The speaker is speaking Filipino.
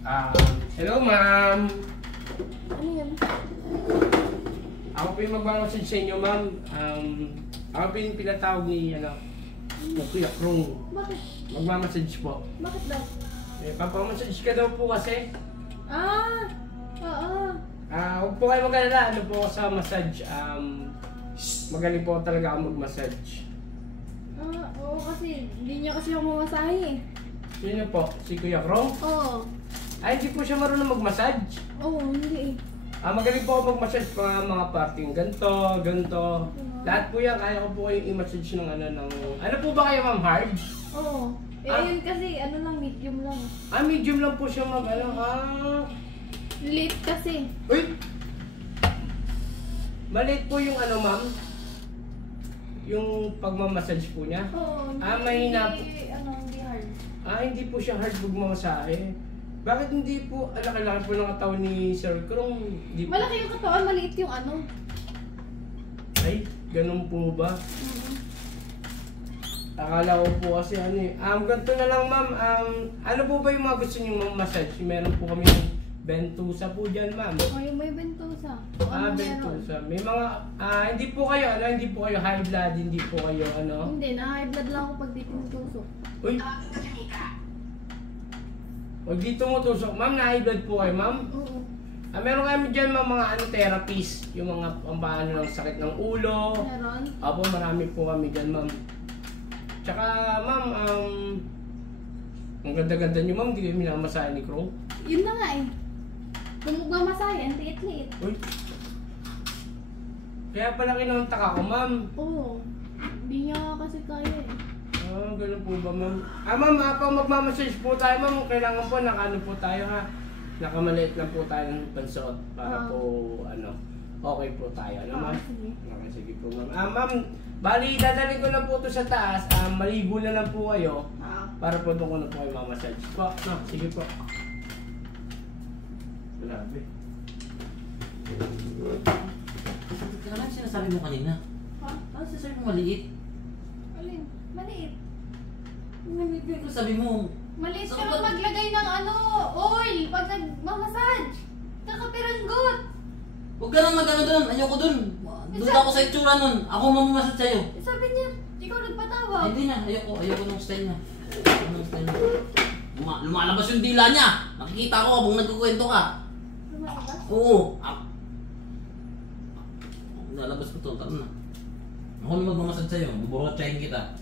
Hello ma'am. Ano yan? Ako po yung magbamassage sa inyo ma'am. Ako po yung pinatawag ni Kuya Krong. Bakit? Magmamassage po. Bakit daw? Papamassage ka daw po kasi. Oo. Huwag po kayo mag-alala. Ano po ako sa massage. Magaling po talaga ako mag-massage. Oo kasi hindi niya kasi ako mamasahe eh. Sino po? Si Kuya Krong? Oo. Ay, hindi po siya marunong mag-massage. Oo, hindi eh. Magaling po ako mag-massage mga parting ganito. Lahat po yan, kaya ko po kayong i-massage ng ano po ba kayo ma'am, hard? Oo. Yun kasi ano lang, medium lang. Medium lang po siya ma'am. Late kasi. Uy! Maliit po yung ma'am. Yung pagmamassage po niya. Oo. Mahina po. Hindi hard. Hindi po siya hard magmamasahe. Bakit hindi po, laki-laki po ng katawan ni Sir Krong? Malaki yung katawan, maliit yung Ay, ganun po ba? Akala ko po kasi ganito na lang ma'am. Ano po ba yung mga gusto niyong massage? Meron po kami bentusa po dyan ma'am. Yung may bentusa. Bentusa. May mga, hindi po kayo high blood, hindi po kayo Hindi, na-high blood lang ako pag di tinutusok. Uy! Huwag dito tusok. Ma'am, na-high blood po kayo ma'am? Oo. Meron kami dyan mga therapies. Yung mga pampaano ng sakit ng ulo. Meron? Opo, marami po kami dyan ma'am. Tsaka ma'am, ang ganda-ganda nyo ma'am, hindi kayo minamasahe ni Krong. Yun na nga eh. Kung magmamasahe, ang liit-liit. Uy! Kaya pala kinontak ako ma'am. Oo. Hindi niya kasi kaya eh. Ganun po ba ma'am? Ma'am, pag magmamassage po tayo ma'am, kailangan po po tayo ha. Nakamaliit lang po tayo ng pansuot para po okay po tayo. Ma'am? Sige. Okay, sige po ma'am. Ma'am, bali dadalhin ko na po ito sa taas. Maligo na lang po kayo para po doon ko na po kayo mamassage. Sige po. Grabe. Ano yung sinasabi mo kanina? Ano sinasabi mo maliit? Alin? Maliit. Maliit ko sabi mo. Maliit ka lang maglagay ng oil pag nagmamassage. Kakapiranggot. Huwag ka nang mag-ano doon. Ayoko doon. Doon ako sa itsura nun. Ako mamamasad sa'yo. Sabi niya, ikaw nagpatawag. Hindi niya. Ayoko nung style niya. Lumalabas yung dila niya. Nakikita ko habang nagkukwento ka. Lumalabas? Oo. Lalabas ko to. Tara na. Ako na magmamasad sa'yo. Buburotsahin kita.